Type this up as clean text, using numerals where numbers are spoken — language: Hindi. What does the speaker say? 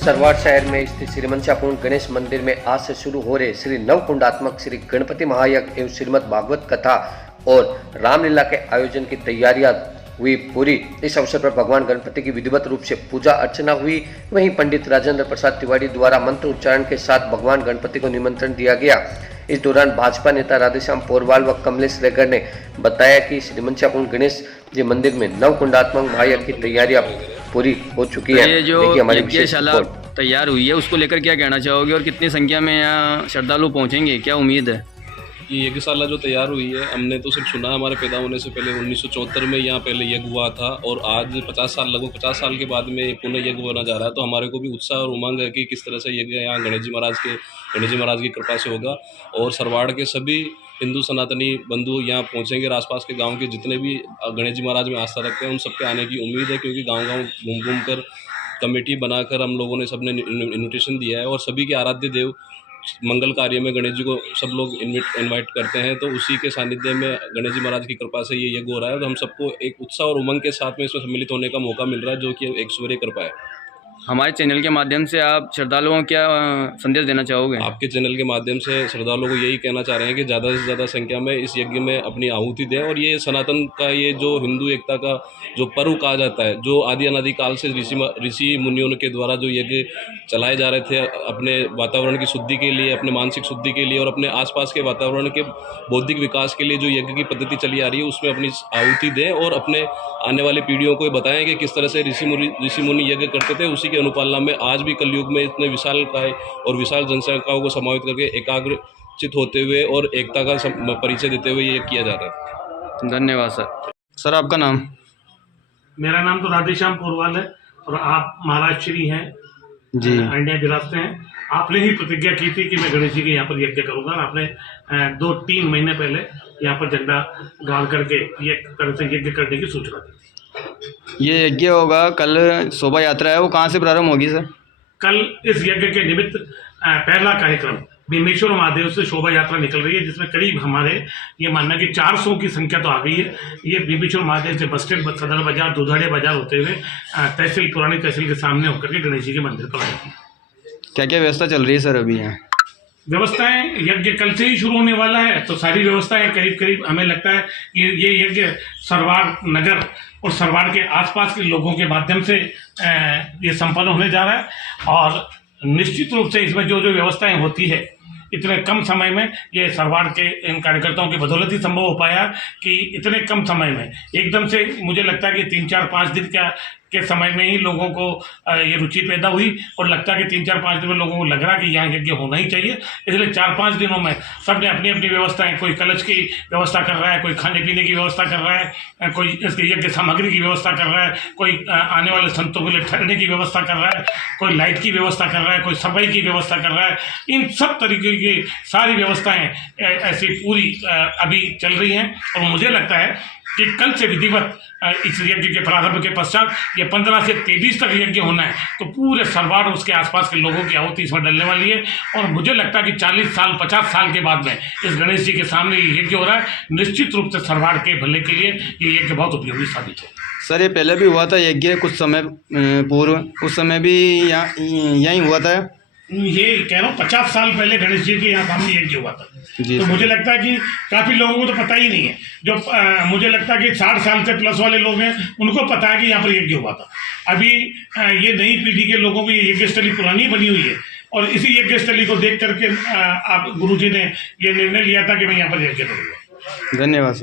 सरवाड़ शहर में स्थित श्री मनसापूर्ण गणेश मंदिर में आज से शुरू हो रहे श्री नवकुंडात्मक श्री गणपति महायज्ञ एवं श्रीमद् भागवत कथा और रामलीला के आयोजन की तैयारियां हुई पूरी। इस अवसर पर भगवान गणपति की विधिवत रूप से पूजा अर्चना हुई। वहीं पंडित राजेंद्र प्रसाद तिवारी द्वारा मंत्र उच्चारण के साथ भगवान गणपति को निमंत्रण दिया गया। इस दौरान भाजपा नेता राधेश्याम पोरवाल व कमलेश रेगर ने बताया कि श्री मनसापूर्ण गणेश जी मंदिर में नवकुंडात्मक महायज्ञ की तैयारियां पूरी हो चुकी है। ये जो यज्ञशाला तैयार हुई है उसको लेकर क्या कहना चाहोगे और कितनी संख्या में यहाँ श्रद्धालु पहुँचेंगे, क्या उम्मीद है? ये यज्ञशाला जो तैयार हुई है, हमने तो सिर्फ सुना, हमारे पैदा होने से पहले 1974 में यहाँ पहले यज्ञ हुआ था और आज 50 साल लगभग 50 साल के बाद में पुनः यज्ञ होना जा रहा है। तो हमारे को भी उत्साह और उमंग है कि किस तरह से यज्ञ यहाँ गणेश जी महाराज की कृपा से होगा और सरवाड़ के सभी हिंदू सनातनी बंधु यहाँ पहुँचेंगे। आसपास के गाँव के जितने भी गणेश जी महाराज में आस्था रखते हैं उन सबके आने की उम्मीद है, क्योंकि गाँव घूम कर कमेटी बनाकर हम लोगों ने सबने इन्विटेशन दिया है और सभी के आराध्य देव मंगल कार्य में गणेश जी को सब लोग इनवाइट करते हैं। तो उसी के सानिध्य में गणेश जी महाराज की कृपा से ये यज्ञ हो रहा है। तो हम सबको एक उत्साह और उमंग के साथ में इसमें सम्मिलित होने का मौका मिल रहा है, जो कि एक सूर्य कृपा है। हमारे चैनल के माध्यम से आप श्रद्धालुओं को क्या संदेश देना चाहोगे? आपके चैनल के माध्यम से श्रद्धालुओं को यही कहना चाह रहे हैं कि ज़्यादा से ज़्यादा संख्या में इस यज्ञ में अपनी आहुति दें और ये सनातन का ये जो हिंदू एकता का जो पर्व कहा जाता है, जो आदि अनादि काल से ऋषि मुनियों के द्वारा जो यज्ञ चलाए जा रहे थे अपने वातावरण की शुद्धि के लिए, अपने मानसिक शुद्धि के लिए और अपने आसपास के वातावरण के बौद्धिक विकास के लिए जो यज्ञ की पद्धति चली आ रही है उसमें अपनी आहुति दें और अपने आने वाली पीढ़ियों को बताएं कि किस तरह से ऋषि मुनि यज्ञ करते थे। उसी के अनुपालना में आज भी कलयुग में इतने विशाल काय और विशाल जनसंख्याओं को समावित करके एकाग्रचित होते हुए और एकता का परिचय देते हुए ये किया जा रहा है। धन्यवाद सर। सर आपका नाम? मेरा नाम तो राधेश्याम पोरवाल है और आप महाराज श्री हैं जी, इंडिया विरासत हैं। आपने ही प्रतिज्ञा की थी कि मैं गणेश जी के यहाँ पर यज्ञ करूँगा। आपने 2-3 महीने पहले यहाँ पर झंडा गाड़ करके ये तरह से यज्ञ करने की सूचना दी। ये यज्ञ होगा, कल शोभा यात्रा है, वो कहाँ से प्रारंभ होगी सर? कल इस यज्ञ के निमित्त पहला कार्यक्रम भीमेश्वर महादेव से शोभा यात्रा निकल रही है, जिसमें करीब हमारे ये मानना है कि 400 की संख्या तो आ गई है। ये भीमेश्वर महादेव से बस स्टैंड, सदर बाजार, दुधाड़े बाजार होते हुए तहसील, पुरानी तहसील के सामने होकर के गणेश जी के मंदिर पर आएगी। क्या क्या व्यवस्था चल रही है सर अभी यहाँ? व्यवस्थाएं, यज्ञ कल से ही शुरू होने वाला है, तो सारी व्यवस्थाएं करीब हमें लगता है कि ये यज्ञ सरवाड़ नगर और सरवाड़ के आसपास के लोगों के माध्यम से ये संपन्न होने जा रहा है। और निश्चित रूप से इसमें जो जो व्यवस्थाएं होती है इतने कम समय में, ये सरवाड़ के इन कार्यकर्ताओं की बदौलत ही संभव हो पाया कि इतने कम समय में एकदम से मुझे लगता है कि 3-4-5 दिन के समय में ही लोगों को ये रुचि पैदा हुई और लगता है कि 3-4-5 दिन में लोगों को लग रहा है कि यहाँ यज्ञ होना ही चाहिए। इसलिए 4-5 दिनों में सबने अपनी अपनी व्यवस्थाएं, कोई कलश की व्यवस्था कर रहा है, कोई खाने पीने की व्यवस्था कर रहा है, कोई इसके यज्ञ सामग्री की व्यवस्था कर रहा है, कोई आने वाले संतों के लिए ठहरने की व्यवस्था कर रहा है, कोई लाइट की व्यवस्था कर रहा है, कोई सफाई की व्यवस्था कर रहा है। इन सब तरीके की सारी व्यवस्थाएं ऐसी पूरी अभी चल रही हैं और मुझे लगता है कि कल से विधिवत इस यज्ञ के प्रारंभ के पश्चात ये 15 से 23 तक यज्ञ होना है, तो पूरे सरवाड़ और उसके आसपास के लोगों की आहुति इसमें डलने वाली है। और मुझे लगता है कि 40 साल 50 साल के बाद में इस गणेश जी के सामने ये यज्ञ हो रहा है। निश्चित रूप से सरवाड़ के भले के लिए ये यज्ञ बहुत उपयोगी साबित हो। सर ये पहले भी हुआ था यज्ञ कुछ समय पूर्व, उस समय भी यहीं हुआ था? ये कह रहा हूँ 50 साल पहले गणेश जी के यहाँ सामने यज्ञ हुआ था। तो मुझे लगता है कि काफ़ी लोगों को तो पता ही नहीं है। जो मुझे लगता है कि 60 साल से प्लस वाले लोग हैं उनको पता है कि यहाँ पर यज्ञ हुआ था। अभी ये नई पीढ़ी के लोगों को ये यज्ञ स्थली पुरानी बनी हुई है और इसी यज्ञ स्थली को देख करके आप गुरु जी ने ये निर्णय लिया था कि मैं यहाँ पर यज्ञ करूँगा। धन्यवाद।